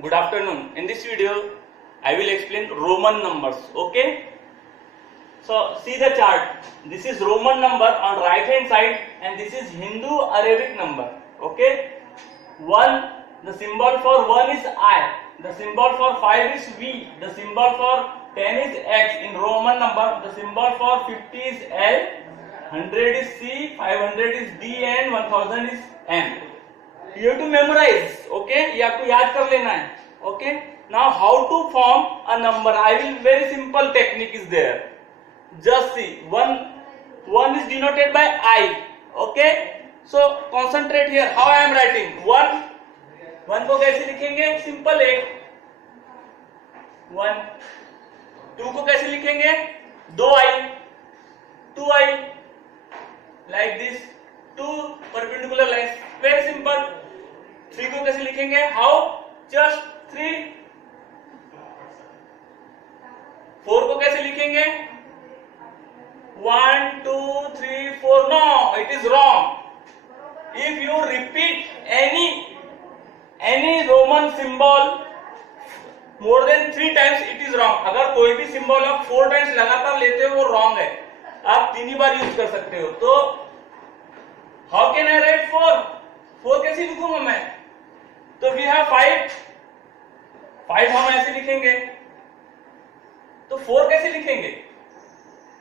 Good afternoon. In this video, I will explain Roman numbers. Okay. So see the chart. This is Roman number on right hand side, and this is Hindu Arabic number. Okay. One. The symbol for one is I. The symbol for 5 is V. The symbol for 10 is X in Roman number. The symbol for 50 is L. 100 is C. 500 is D and 1000 is M. You have to memorize. Okay. ये आपको याद कर लेना है. Okay. Now how to form a number? I will very simple technique is there. Just see. One is denoted by I. Okay. So concentrate here. How I am writing? One को कैसे लिखेंगे? Simple है. 1. 2 को कैसे लिखेंगे? 2i. 2i. Like this. 2 perpendicular lines. Very simple. 3 को कैसे लिखेंगे? How? Just 3. 4 को कैसे लिखेंगे? 1, 2, 3, 4. No, it is wrong. If you repeat any Roman symbol more than 3 times, it is wrong. अगर कोई भी symbol आप 4 times लगातार लेते हो वो wrong है. आप 3 ही बार यूज कर सकते हो. तो how can I write 4? 4 कैसे लिखूंगा मैं? तो we have 5. 5 हम ऐसे लिखेंगे. तो 4 कैसे लिखेंगे?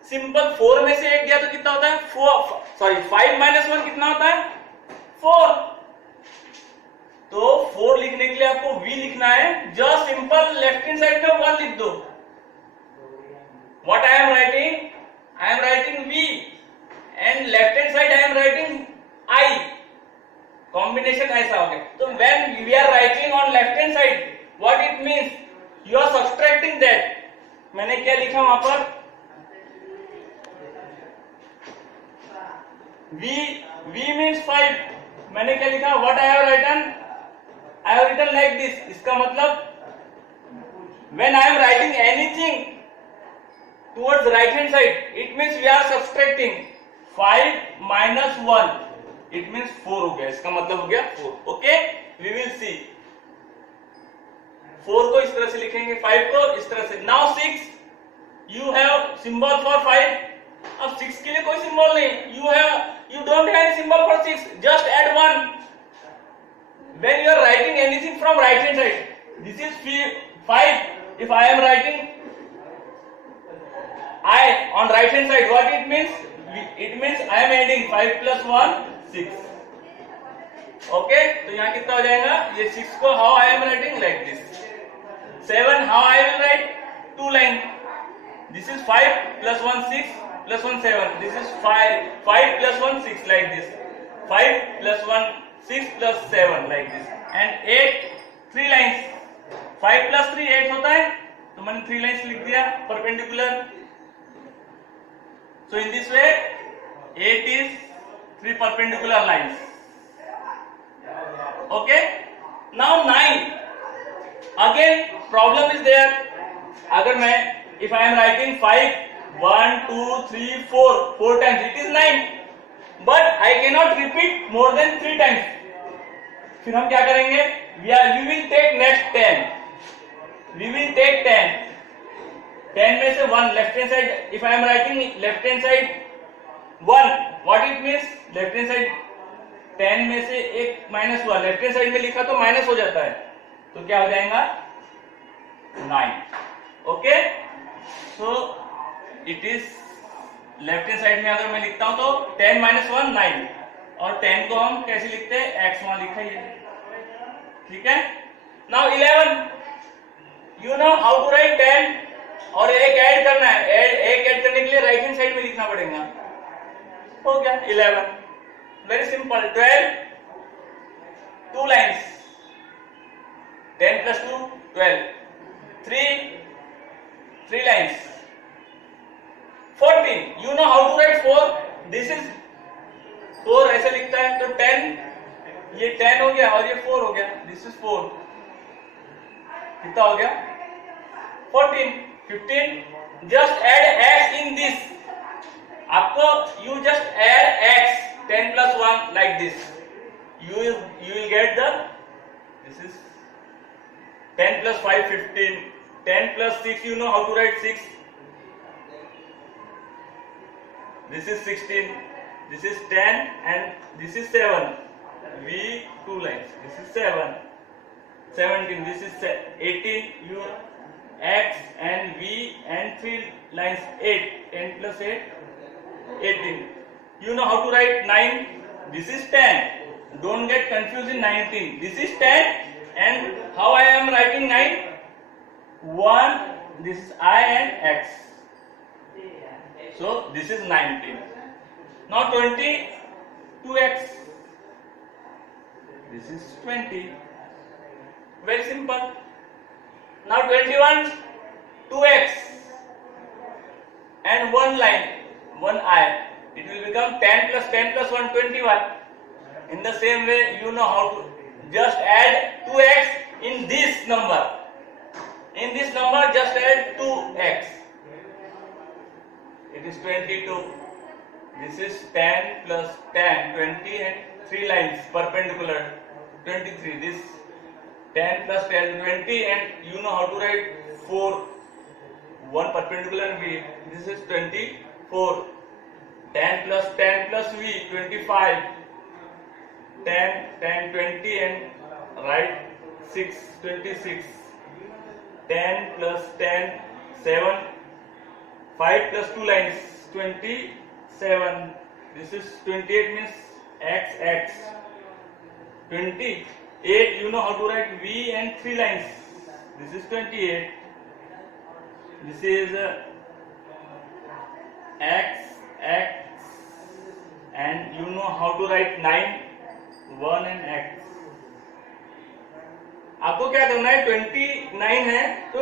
सिंपल 4 में से 1 गया तो कितना होता है? 5 minus 1 कितना होता है? 4. तो 4 लिखने के लिए आपको v लिखना है. Just simple left hand side में 1 लिख दो. What I am writing? I am writing v and left hand side I am writing i. Combination ऐसा हो गया. तो when we are writing on left hand side, what it means? You are subtracting that. मैंने क्या लिखा वहां पर? v means 5. मैंने क्या लिखा? What I have written? I have written like this. इसका मतलब when I am writing anything towards right hand side, it means we are subtracting 5 minus 1. It means 4 हो गया. इसका मतलब हो गया 4. Okay? We will see. 4 को इस तरह से लिखेंगे, 5 को इस तरह से. Now 6. You have symbol for 5. अब 6 के लिए कोई symbol नहीं. You don't have any symbol for 6. Just add 1. When you are writing anything from right hand side, this is 5. If I am writing I on right hand side, what it means? It means I am adding 5 plus 1, 6. Okay? तो यहाँ कितना हो जाएगा? ये 6 को how I am writing like this. 7 how I will write? 2 line. This is 5 plus 1, 6 plus 1, 7. This is 5 plus 1, 6 like this. 5 plus 1, 6 plus 7 like this. And 8, 3 lines. 5 plus 3, 8 होता है. तो मैंने 3 lines लिख दिया perpendicular. So in this way, 8 is 3 perpendicular lines. Okay? Now 9. Again problem is there. अगर मैं if I am writing 5, 1, 2, 3, 4 times, it is 9. But I cannot repeat more than 3 times. फिर हम क्या करेंगे? We will take next 10. We will take 10. 10 में से 1 left hand side. If I am writing left hand side 1, what it means? Left hand side 10 में से 1 minus 1. Left hand side में लिखा तो minus हो जाता है. तो क्या हो जाएगा? 9. Okay? So it is left hand side में अगर मैं लिखता हूं तो 10 minus 1 9. और 10 को हम कैसे लिखते हैं? x वहां लिखा ही है. ठीक है? Now 11. You know how to write 10. और एक ऐड करना है. एक ऐड करने के लिए राइट हैंड साइड में लिखना पड़ेगा. हो गया 11. Very simple. 12 2 lines. 10 plus 2 12. 3 lines. 14. You know how to write 4. This is 4 ऐसे लिखता है. तो 10, ये 10 हो गया और ये 4 हो गया. This is 4. कितना हो गया? 14. 15. Just add x in this. आपको you just add x 10 plus 1 like this. You will get the this is 10 plus 5 15, 10 plus 6 you know how to write 6. This is 16, this is 10 and this is 7. V 2 lines. This is 7, 17. This is 18. You X and V and 3 lines 8. 10 plus 8, 18. You know how to write 9. This is 10. Don't get confused in 19. This is 10 and how I am writing 9? 1. This is I and X. So this is 19. Now 20, 2x. This is 20. Very simple. Now 21, 2x and 1 line, 1 I. It will become 10 plus 10 plus 1, 21. In the same way, you know how to just add 2x in this number. In this number, just add 2x. It is 22. This is 10 plus 10, 20 and 3 lines perpendicular, 23. This 10 plus 10, 20 and you know how to write 4. 1 perpendicular and V. This is 24. 10 plus V, 25. 10, 10, 20 and write 6, 26. 10 plus 10, 7. 5 plus 2 lines, 27. This is 28 means X, X. 28, you know how to write V and 3 lines. This is 28. This is X, X. And you know how to write 9, 1 and X. आपको क्या करना है 29 है तो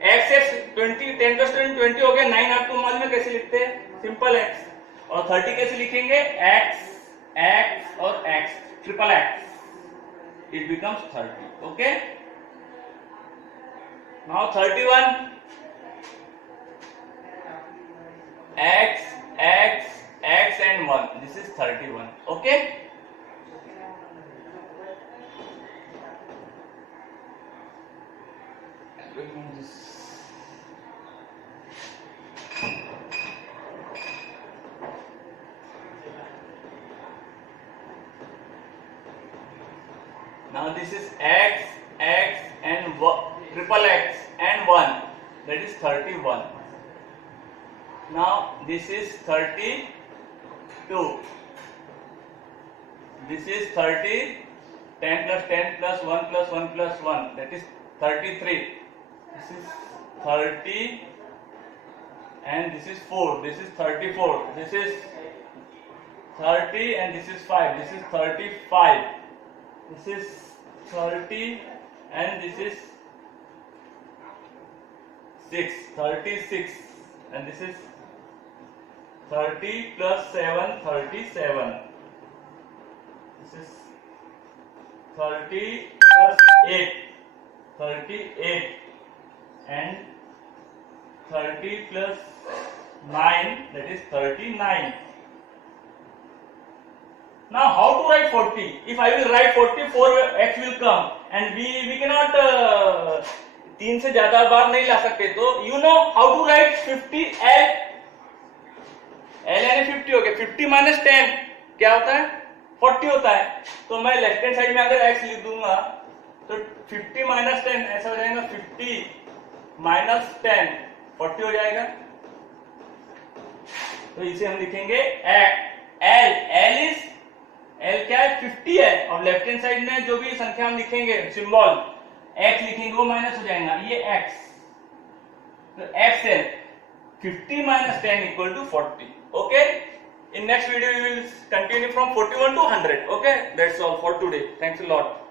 x x 20 10 plus 10 20 हो गया 9 आपको मालूम है कैसे लिखते हैं सिंपल x और 30 कैसे liखेंगे x x और x triple x it becomes 30 okay now 31 x x x and 1 this is 31 okay now this is x x and triple x and 1 that is 31 now this is 32 this is 30 10 plus 10 plus 1 plus 1 plus 1 that is 33 this is 30 and this is 4 this is 34 this is 30 and this is 5 this is 35 this is 30 and this is 6 36 and this is 30 plus 7 37 this is 30 plus 8 38 and 30 plus 9 that is 39 now how to write 40 if I will write 40 4x will come and we cannot 3 से ज्यादा बार नहीं ला सकते तो you know how to write 50 L यानी 50 हो गया 50 minus 10 क्या होता है 40 होता है तो मैं लेफ्ट हैंड साइड में अगर x लिख दूंगा तो 50 minus 10 ऐसा हो जाएगा 50 minus 10 40 हो जाएगा तो इसे हम लिखेंगे L क्या है 50 है और लेफ्ट हैंड साइड में जो भी संख्या हम लिखेंगे सिंबल x लिखेंगे वो माइनस हो जाएगा ये x तो x है 50 minus 10 equal to 40 okay in next video we will continue from 41 to 100 okay that's all for today thanks a lot